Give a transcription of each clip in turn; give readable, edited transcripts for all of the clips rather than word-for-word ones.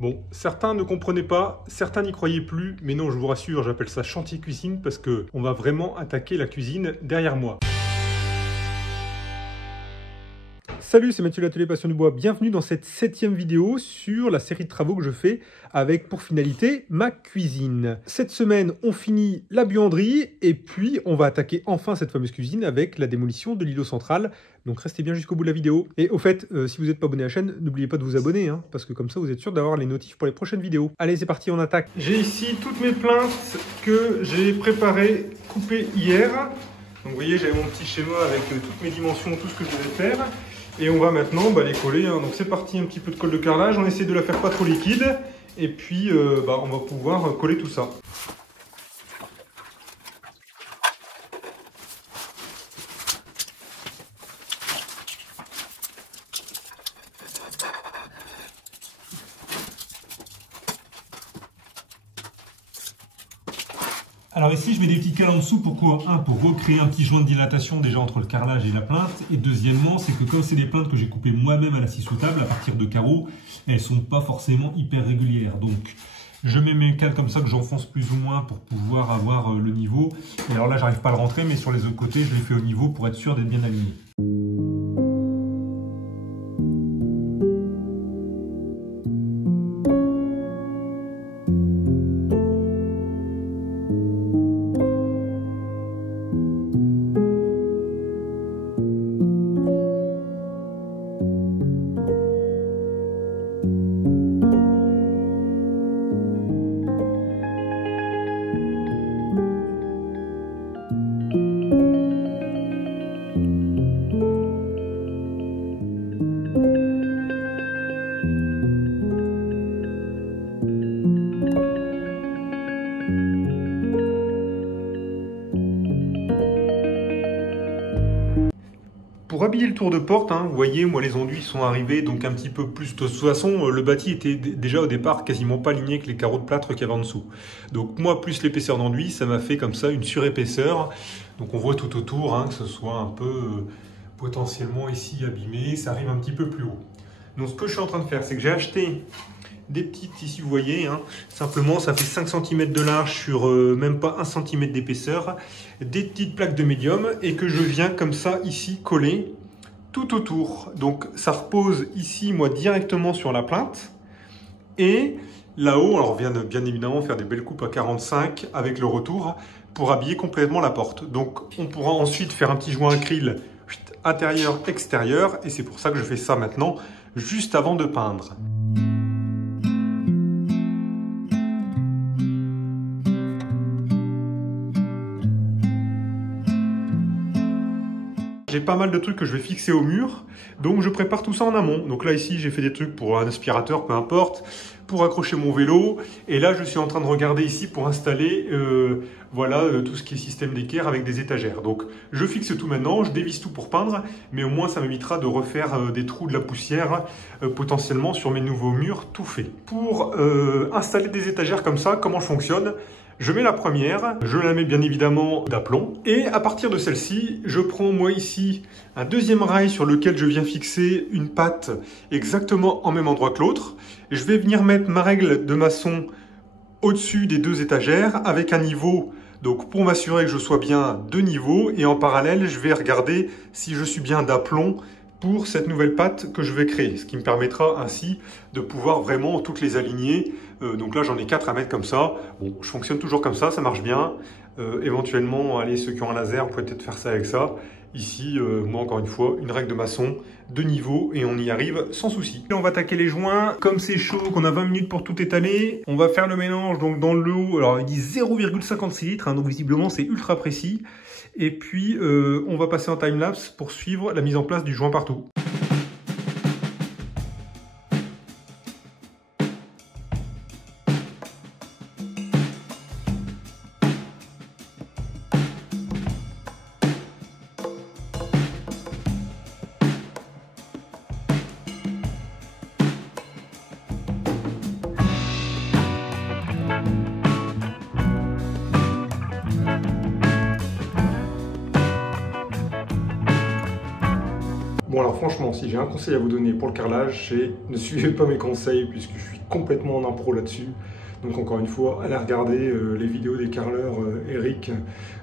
Bon, certains ne comprenaient pas, certains n'y croyaient plus, mais non, je vous rassure, j'appelle ça chantier cuisine parce que on va vraiment attaquer la cuisine derrière moi. Salut, c'est Mathieu l'Atelier Passion du Bois. Bienvenue dans cette 7e vidéo sur la série de travaux que je fais avec pour finalité ma cuisine. Cette semaine, on finit la buanderie et puis on va attaquer enfin cette fameuse cuisine avec la démolition de l'îlot central. Donc restez bien jusqu'au bout de la vidéo. Et au fait, si vous n'êtes pas abonné à la chaîne, n'oubliez pas de vous abonner, hein, parce que comme ça vous êtes sûr d'avoir les notifs pour les prochaines vidéos. Allez, c'est parti, on attaque. J'ai ici toutes mes plinthes que j'ai préparées, coupées hier. Donc vous voyez, j'avais mon petit schéma avec toutes mes dimensions, tout ce que je devais faire. Et on va maintenant les coller, hein. Donc c'est parti, un petit peu de colle de carrelage, on essaie de la faire pas trop liquide, et puis on va pouvoir coller tout ça. Alors ici, je mets des petites cales en dessous, pourquoi? Pour recréer un petit joint de dilatation déjà entre le carrelage et la plinthe. Et deuxièmement, c'est que comme c'est des plinthes que j'ai coupées moi-même à la scie sous table, à partir de carreaux, elles sont pas forcément hyper régulières. Donc je mets mes cales comme ça que j'enfonce plus ou moins pour pouvoir avoir le niveau. Et alors là, j'arrive pas à le rentrer, mais sur les autres côtés, je les fais au niveau pour être sûr d'être bien aligné. Pour habiller le tour de porte, vous voyez, moi les enduits sont arrivés donc un petit peu plus. De toute façon, le bâti était déjà au départ quasiment pas aligné avec les carreaux de plâtre qu'il y avait en dessous. Donc moi, plus l'épaisseur d'enduit, ça m'a fait comme ça une surépaisseur. Donc on voit tout autour que ce soit un peu potentiellement ici abîmé, ça arrive un petit peu plus haut. Donc ce que je suis en train de faire, c'est que j'ai acheté des petites, ici vous voyez, simplement ça fait 5 cm de large sur même pas 1 cm d'épaisseur, des petites plaques de médium et que je viens comme ça ici coller tout autour. Donc ça repose ici moi directement sur la plinthe et là-haut, alors on vient de, bien évidemment faire des belles coupes à 45 avec le retour pour habiller complètement la porte. Donc on pourra ensuite faire un petit joint acryl intérieur-extérieur et c'est pour ça que je fais ça maintenant juste avant de peindre. J'ai pas mal de trucs que je vais fixer au mur, donc je prépare tout ça en amont. Donc là ici j'ai fait des trucs pour un aspirateur, peu importe, pour accrocher mon vélo. Et là je suis en train de regarder ici pour installer tout ce qui est système d'équerre avec des étagères. Donc je fixe tout maintenant, je dévisse tout pour peindre, mais au moins ça m'évitera de refaire des trous, de la poussière potentiellement sur mes nouveaux murs tout fait. Pour installer des étagères comme ça, comment je fonctionne? Je mets la première, je la mets bien évidemment d'aplomb et à partir de celle-ci, je prends moi ici un deuxième rail sur lequel je viens fixer une patte exactement en même endroit que l'autre. Je vais venir mettre ma règle de maçon au-dessus des deux étagères avec un niveau, donc pour m'assurer que je sois bien de niveau et en parallèle, je vais regarder si je suis bien d'aplomb pour cette nouvelle patte que je vais créer, ce qui me permettra ainsi de pouvoir vraiment toutes les aligner. Donc là j'en ai 4 à mettre comme ça. Bon, je fonctionne toujours comme ça marche bien. Éventuellement, allez, ceux qui ont un laser, vous pouvez peut-être faire ça avec ça. Ici, moi encore une fois, une règle de maçon, de niveau, et on y arrive sans souci. Là, on va attaquer les joints. Comme c'est chaud, qu'on a 20 minutes pour tout étaler, on va faire le mélange donc dans le lot. Alors il dit 0,56 litres, donc visiblement c'est ultra précis. Et puis on va passer en time-lapse pour suivre la mise en place du joint partout. Bon alors franchement, si j'ai un conseil à vous donner pour le carrelage, c'est ne suivez pas mes conseils puisque je suis complètement en impro là-dessus. Donc encore une fois, allez regarder les vidéos des carreleurs, Eric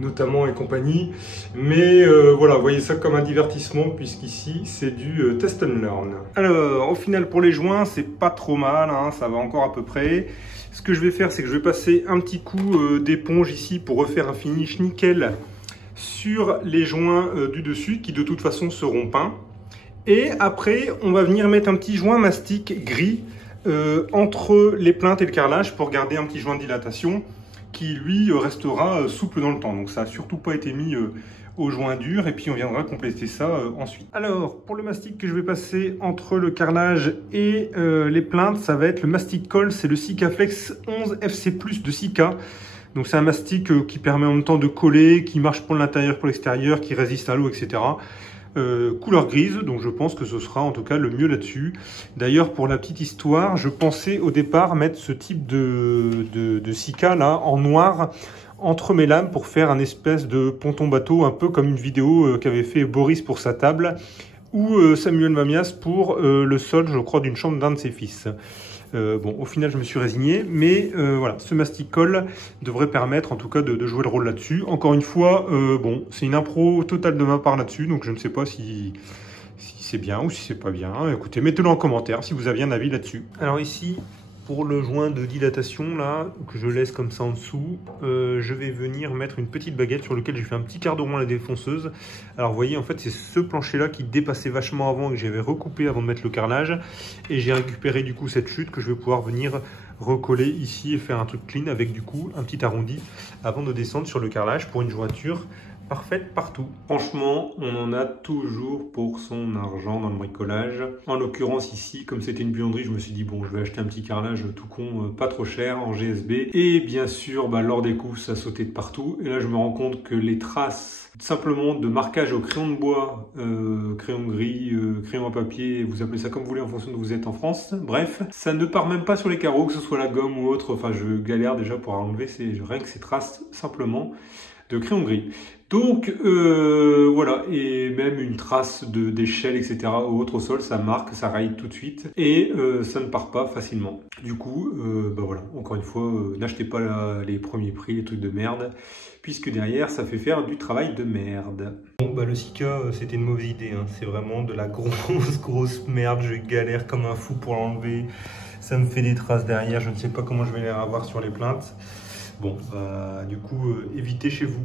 notamment et compagnie. Mais voilà, voyez ça comme un divertissement puisqu'ici c'est du test and learn. Alors au final pour les joints, c'est pas trop mal, hein, ça va encore à peu près. Ce que je vais faire, c'est que je vais passer un petit coup d'éponge ici pour refaire un finish nickel sur les joints du dessus qui de toute façon seront peints. Et après, on va venir mettre un petit joint mastic gris entre les plaintes et le carrelage pour garder un petit joint de dilatation qui lui restera souple dans le temps. Donc ça n'a surtout pas été mis au joint dur et puis on viendra compléter ça ensuite. Alors pour le mastic que je vais passer entre le carrelage et les plaintes, ça va être le mastic colle, c'est le Sikaflex 11 FC+ de Sika. Donc c'est un mastic qui permet en même temps de coller, qui marche pour l'intérieur, pour l'extérieur, qui résiste à l'eau, etc. Couleur grise, donc je pense que ce sera en tout cas le mieux là-dessus. D'ailleurs, pour la petite histoire, je pensais au départ mettre ce type de Sika là en noir entre mes lames pour faire un espèce de ponton bateau, un peu comme une vidéo qu'avait fait Boris pour sa table ou Samuel Mamias pour le sol, je crois, d'une chambre d'un de ses fils. Bon, au final, je me suis résigné, mais voilà, ce mastic colle devrait permettre en tout cas de jouer le rôle là-dessus. Encore une fois, bon, c'est une impro totale de ma part là-dessus, donc je ne sais pas si c'est bien ou si c'est pas bien. Écoutez, mettez-le en commentaire si vous aviez un avis là-dessus. Alors ici, pour le joint de dilatation là, que je laisse comme ça en dessous, je vais venir mettre une petite baguette sur laquelle j'ai fait un petit quart de rond à la défonceuse. Alors vous voyez, en fait c'est ce plancher là qui dépassait vachement avant et que j'avais recoupé avant de mettre le carrelage. Et j'ai récupéré du coup cette chute que je vais pouvoir venir recoller ici et faire un truc clean avec du coup un petit arrondi avant de descendre sur le carrelage pour une jointure parfaite partout. Franchement, on en a toujours pour son argent dans le bricolage. En l'occurrence ici, comme c'était une buanderie, je me suis dit bon, je vais acheter un petit carrelage tout con, pas trop cher, en GSB. Et bien sûr, lors des coups, ça sautait de partout. Et là, je me rends compte que les traces simplement de marquage au crayon de bois, crayon gris, crayon à papier, vous appelez ça comme vous voulez en fonction de où vous êtes en France. Bref, ça ne part même pas sur les carreaux, que ce soit la gomme ou autre. Enfin, je galère déjà pour enlever rien que ces traces simplement de crayon gris. Donc voilà, et même une trace d'échelle, etc. ou autre au sol, ça marque, ça raye tout de suite et ça ne part pas facilement. Du coup, voilà, encore une fois, n'achetez pas les premiers prix, les trucs de merde, puisque derrière, ça fait faire du travail de merde. Bon, le Sika, c'était une mauvaise idée, hein. C'est vraiment de la grosse merde, je galère comme un fou pour l'enlever. Ça me fait des traces derrière, je ne sais pas comment je vais les avoir sur les plaintes. Bon, du coup, évitez chez vous.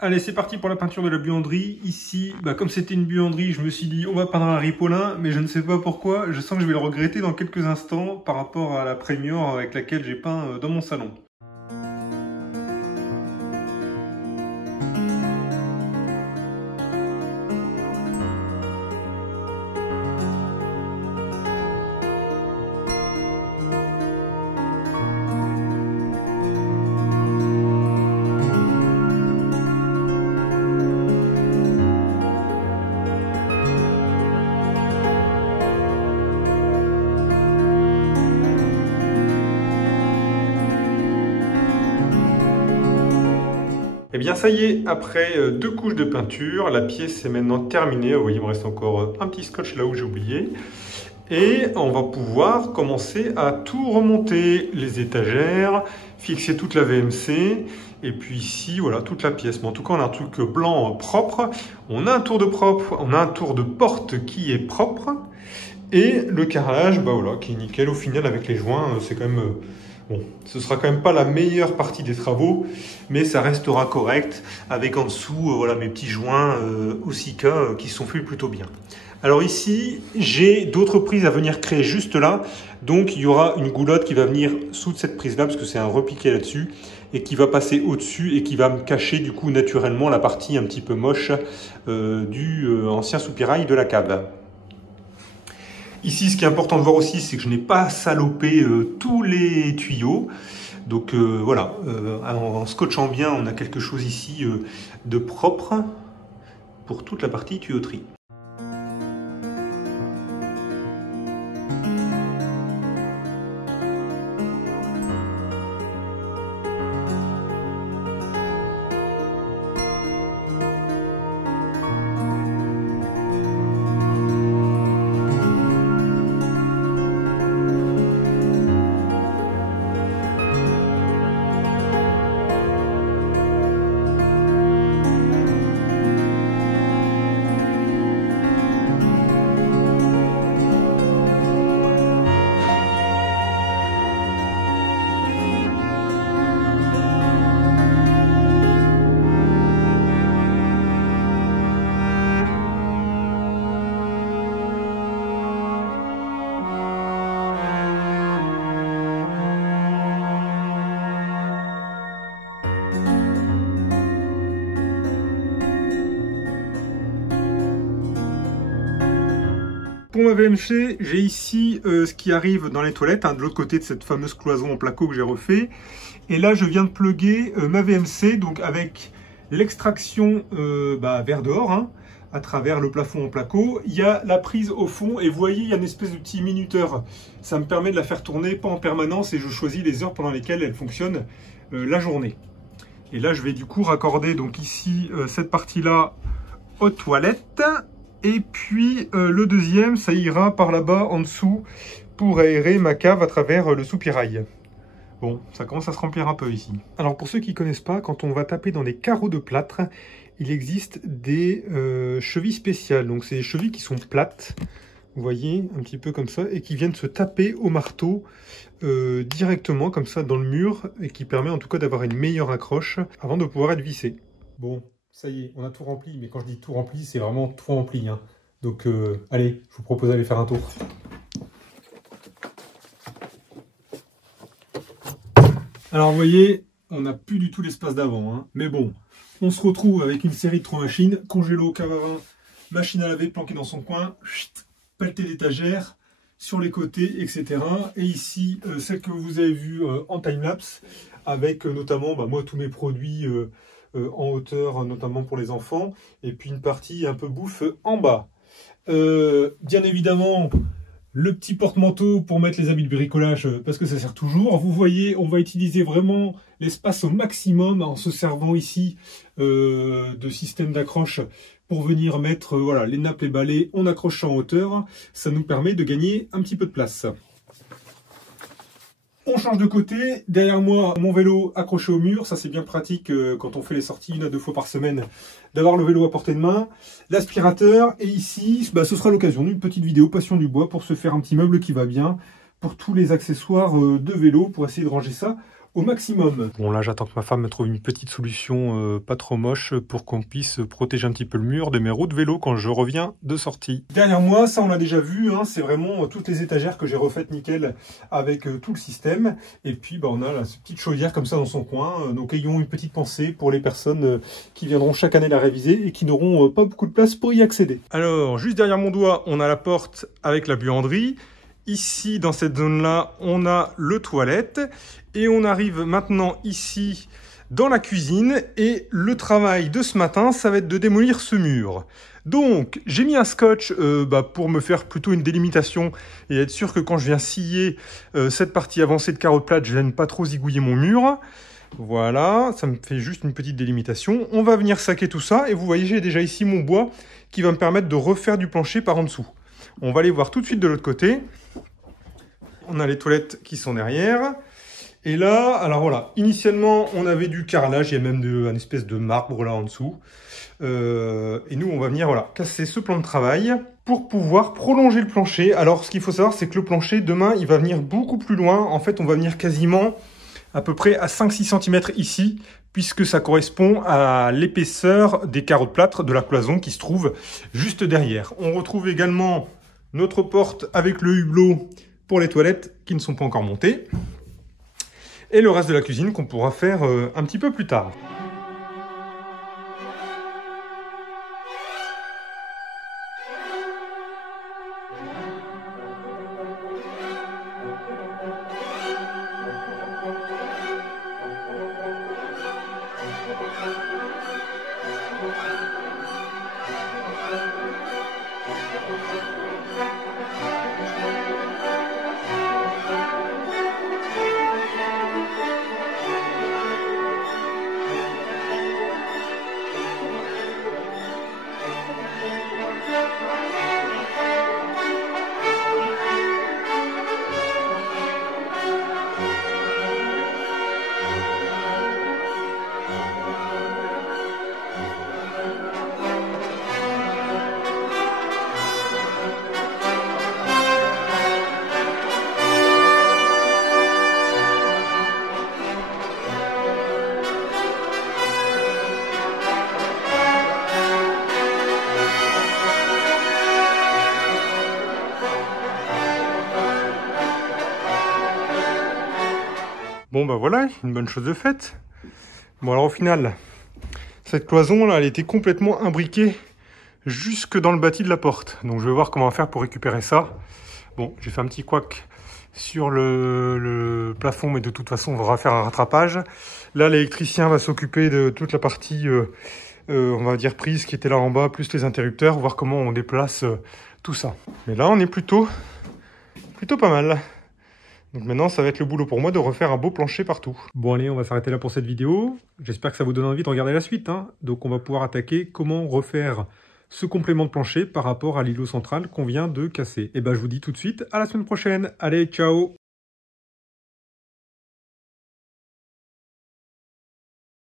Allez, c'est parti pour la peinture de la buanderie. Ici, comme c'était une buanderie, je me suis dit, on va peindre un ripolin, mais je ne sais pas pourquoi. Je sens que je vais le regretter dans quelques instants par rapport à la Premior avec laquelle j'ai peint dans mon salon. Et bien ça y est, après 2 couches de peinture, la pièce est maintenant terminée. Vous voyez, il me reste encore un petit scotch là où j'ai oublié. Et on va pouvoir commencer à tout remonter, les étagères, fixer toute la VMC, et puis ici, voilà, toute la pièce. Mais en tout cas, on a un truc blanc propre, on a un tour de propre, on a un tour de porte qui est propre, et le carrelage, voilà, qui est nickel au final avec les joints, c'est quand même... Bon, ce sera quand même pas la meilleure partie des travaux, mais ça restera correct avec en dessous voilà, mes petits joints au Sika qui sont faits plutôt bien. Alors ici, j'ai d'autres prises à venir créer juste là. Donc il y aura une goulotte qui va venir sous cette prise-là, parce que c'est un repiqué là-dessus, et qui va passer au-dessus et qui va me cacher du coup naturellement la partie un petit peu moche du ancien soupirail de la cave. Ici, ce qui est important de voir aussi, c'est que je n'ai pas salopé tous les tuyaux. Donc voilà, en scotchant bien, on a quelque chose ici de propre pour toute la partie tuyauterie. Pour ma VMC, j'ai ici ce qui arrive dans les toilettes, hein, de l'autre côté de cette fameuse cloison en placo que j'ai refait. Et là, je viens de plugger ma VMC, donc avec l'extraction vers dehors, hein, à travers le plafond en placo. Il y a la prise au fond, et vous voyez, il y a une espèce de petit minuteur. Ça me permet de la faire tourner, pas en permanence, et je choisis les heures pendant lesquelles elle fonctionne la journée. Et là, je vais du coup raccorder donc ici cette partie-là aux toilettes. Et puis le deuxième, ça ira par là-bas en dessous pour aérer ma cave à travers le soupirail. Bon, ça commence à se remplir un peu ici. Alors pour ceux qui ne connaissent pas, quand on va taper dans des carreaux de plâtre, il existe des chevilles spéciales. Donc c'est des chevilles qui sont plates, vous voyez, un petit peu comme ça, et qui viennent se taper au marteau directement comme ça dans le mur, et qui permet en tout cas d'avoir une meilleure accroche avant de pouvoir être vissé. Bon. Ça y est, on a tout rempli, mais quand je dis tout rempli, c'est vraiment tout rempli, hein. Donc allez, je vous propose d'aller faire un tour. Alors vous voyez, on n'a plus du tout l'espace d'avant, hein. Mais bon, on se retrouve avec une série de 3 machines, congélo, cave à vin, machine à laver planquée dans son coin, pelleté d'étagères, sur les côtés, etc. Et ici, celle que vous avez vue en timelapse, avec notamment moi tous mes produits en hauteur, notamment pour les enfants, et puis une partie un peu bouffe en bas. Bien évidemment, le petit porte-manteau pour mettre les habits de bricolage, parce que ça sert toujours. Vous voyez, on va utiliser vraiment l'espace au maximum en se servant ici de système d'accroche pour venir mettre voilà, les nappes, les balais, on accroche en hauteur. Ça nous permet de gagner un petit peu de place. On change de côté, derrière moi mon vélo accroché au mur, ça c'est bien pratique quand on fait les sorties 1 à 2 fois par semaine d'avoir le vélo à portée de main, l'aspirateur, et ici ce sera l'occasion d'une petite vidéo passion du bois pour se faire un petit meuble qui va bien pour tous les accessoires de vélo, pour essayer de ranger ça au maximum. Bon là j'attends que ma femme me trouve une petite solution pas trop moche pour qu'on puisse protéger un petit peu le mur de mes roues de vélo quand je reviens de sortie. Derrière moi, ça on l'a déjà vu, hein, c'est vraiment toutes les étagères que j'ai refaites nickel avec tout le système. Et puis on a là, cette petite chaudière comme ça dans son coin. Donc ayons une petite pensée pour les personnes qui viendront chaque année la réviser et qui n'auront pas beaucoup de place pour y accéder. Alors juste derrière mon doigt, on a la porte avec la buanderie. Ici, dans cette zone-là, on a le toilette. Et on arrive maintenant ici dans la cuisine. Et le travail de ce matin, ça va être de démolir ce mur. Donc, j'ai mis un scotch pour me faire plutôt une délimitation et être sûr que quand je viens scier cette partie avancée de carreaux de plâtre, je ne vienne pas trop zigouiller mon mur. Voilà, ça me fait juste une petite délimitation. On va venir saquer tout ça. Et vous voyez, j'ai déjà ici mon bois qui va me permettre de refaire du plancher par en dessous. On va aller voir tout de suite de l'autre côté. On a les toilettes qui sont derrière. Et là, alors voilà, initialement, on avait du carrelage. Il y a même une espèce de marbre là en dessous. Et nous, on va venir casser ce plan de travail pour pouvoir prolonger le plancher. Alors, ce qu'il faut savoir, c'est que le plancher, demain, il va venir beaucoup plus loin. En fait, on va venir quasiment à peu près à 5-6 cm ici, puisque ça correspond à l'épaisseur des carreaux de plâtre de la cloison qui se trouve juste derrière. On retrouve également notre porte avec le hublot pour les toilettes qui ne sont pas encore montées. Et le reste de la cuisine qu'on pourra faire un petit peu plus tard. Bon voilà, une bonne chose de faite. Bon alors au final, cette cloison là, elle était complètement imbriquée jusque dans le bâti de la porte. Donc je vais voir comment faire pour récupérer ça. Bon, j'ai fait un petit couac sur le plafond, mais de toute façon, on va faire un rattrapage. Là, l'électricien va s'occuper de toute la partie, on va dire, prise qui était là en bas, plus les interrupteurs, voir comment on déplace tout ça. Mais là, on est plutôt pas mal. Donc maintenant, ça va être le boulot pour moi de refaire un beau plancher partout. Bon allez, on va s'arrêter là pour cette vidéo. J'espère que ça vous donne envie de regarder la suite, hein. Donc on va pouvoir attaquer comment refaire ce complément de plancher par rapport à l'îlot central qu'on vient de casser. Et ben je vous dis tout de suite à la semaine prochaine. Allez, ciao!